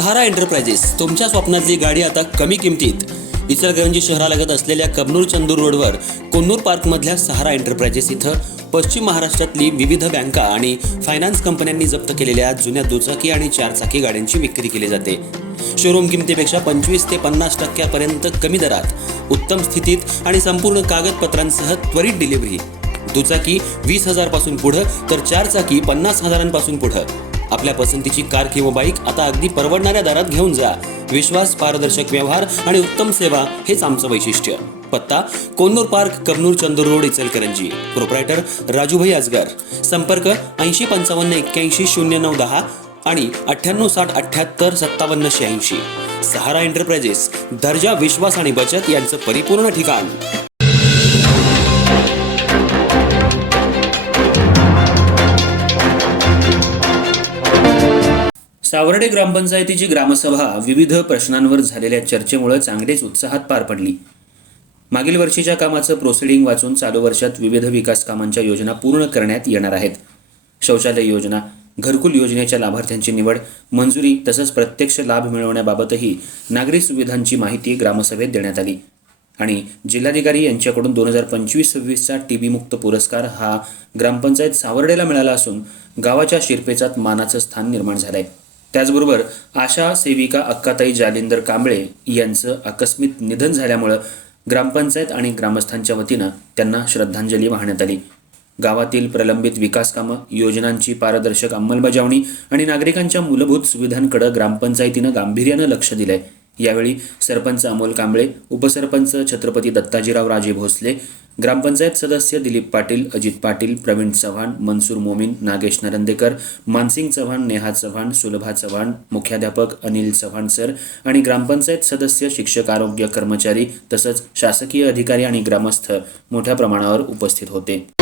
सहारा enterprises तुमच्या स्वप्नातली गाडी आता कमी किमतीत. इचलकरंजी शहरालगत असलेल्या कबनूर चंदूर रोडवर कोन्नूर पार्कमधल्या सहारा एंटरप्राइजेस इथं पश्चिम महाराष्ट्रातली विविध बँका आणि फायनान्स कंपन्यांनी जप्त केलेल्या जुन्या दुचाकी आणि चारचाकी गाड्यांची विक्री केली जाते. शोरूम किमतीपेक्षा 25 ते 50% कमी दरात, उत्तम स्थितीत आणि संपूर्ण कागदपत्रांसह त्वरित डिलिव्हरी. दुचाकी 20,000 पासून पुढे तर चारचाकी 50,000 पुढे. आपल्या पसंतीची कार किंवा बाईक आता अगदी परवडणाऱ्या दरात घेऊन जा. विश्वास, पारदर्शक व्यवहार आणि उत्तम सेवा हेच आमचं वैशिष्ट्य. पत्ता Konnur park, Kabnur Chandur road, Ichalkaranji. Proprietor Rajubhai Ajgar. संपर्क 8055810910 आणि 9860785786. सहारा एंटरप्राइजेस, दर्जा, विश्वास आणि बचत यांचं परिपूर्ण ठिकाण. सावर्डे ग्रामपंचायतीची ग्रामसभा विविध प्रश्नांवर झालेल्या चर्चेमुळे चांगलीच उत्साहात पार पडली. मागील वर्षीच्या कामाचं प्रोसिडिंग वाचून चालू वर्षात विविध विकास कामांच्या योजना पूर्ण करण्यात येणार आहेत. शौचालय योजना, घरकुल योजनेच्या लाभार्थ्यांची निवड, मंजुरी तसंच प्रत्यक्ष लाभ मिळवण्याबाबतही नागरी सुविधांची माहिती ग्रामसभेत देण्यात आली. आणि जिल्हाधिकारी यांच्याकडून 2025-26चा TB मुक्त पुरस्कार हा ग्रामपंचायत सावर्डेला मिळाला असून गावाच्या शिरपेचात मानाचं स्थान निर्माण झालंय. त्याचबरोबर आशा सेविका अक्काताई जालिंदर कांबळे यांचं आकस्मिक निधन झाल्यामुळं ग्रामपंचायत आणि ग्रामस्थांच्या वतीनं त्यांना श्रद्धांजली वाहण्यात आली. गावातील प्रलंबित विकास कामं, योजनांची पारदर्शक अंमलबजावणी आणि नागरिकांच्या मूलभूत सुविधांकडे ग्रामपंचायतीनं गांभीर्यानं लक्ष दिलंय. यावेळी सरपंच अमोल कांबळे, उपसरपंच छत्रपती दत्ताजीराव राजे भोसले, ग्रामपंचायत सदस्य दिलीप पाटील, अजित पाटील, प्रवीण चव्हाण, मनसूर मोमीन, नागेश नरंदेकर, मानसिंग चव्हाण, नेहा चव्हाण, सुलभा चव्हाण, मुख्याध्यापक अनिल चव्हाण सर आणि ग्रामपंचायत सदस्य, शिक्षक, आरोग्य कर्मचारी तसंच शासकीय अधिकारी आणि ग्रामस्थ मोठ्या प्रमाणावर उपस्थित होते.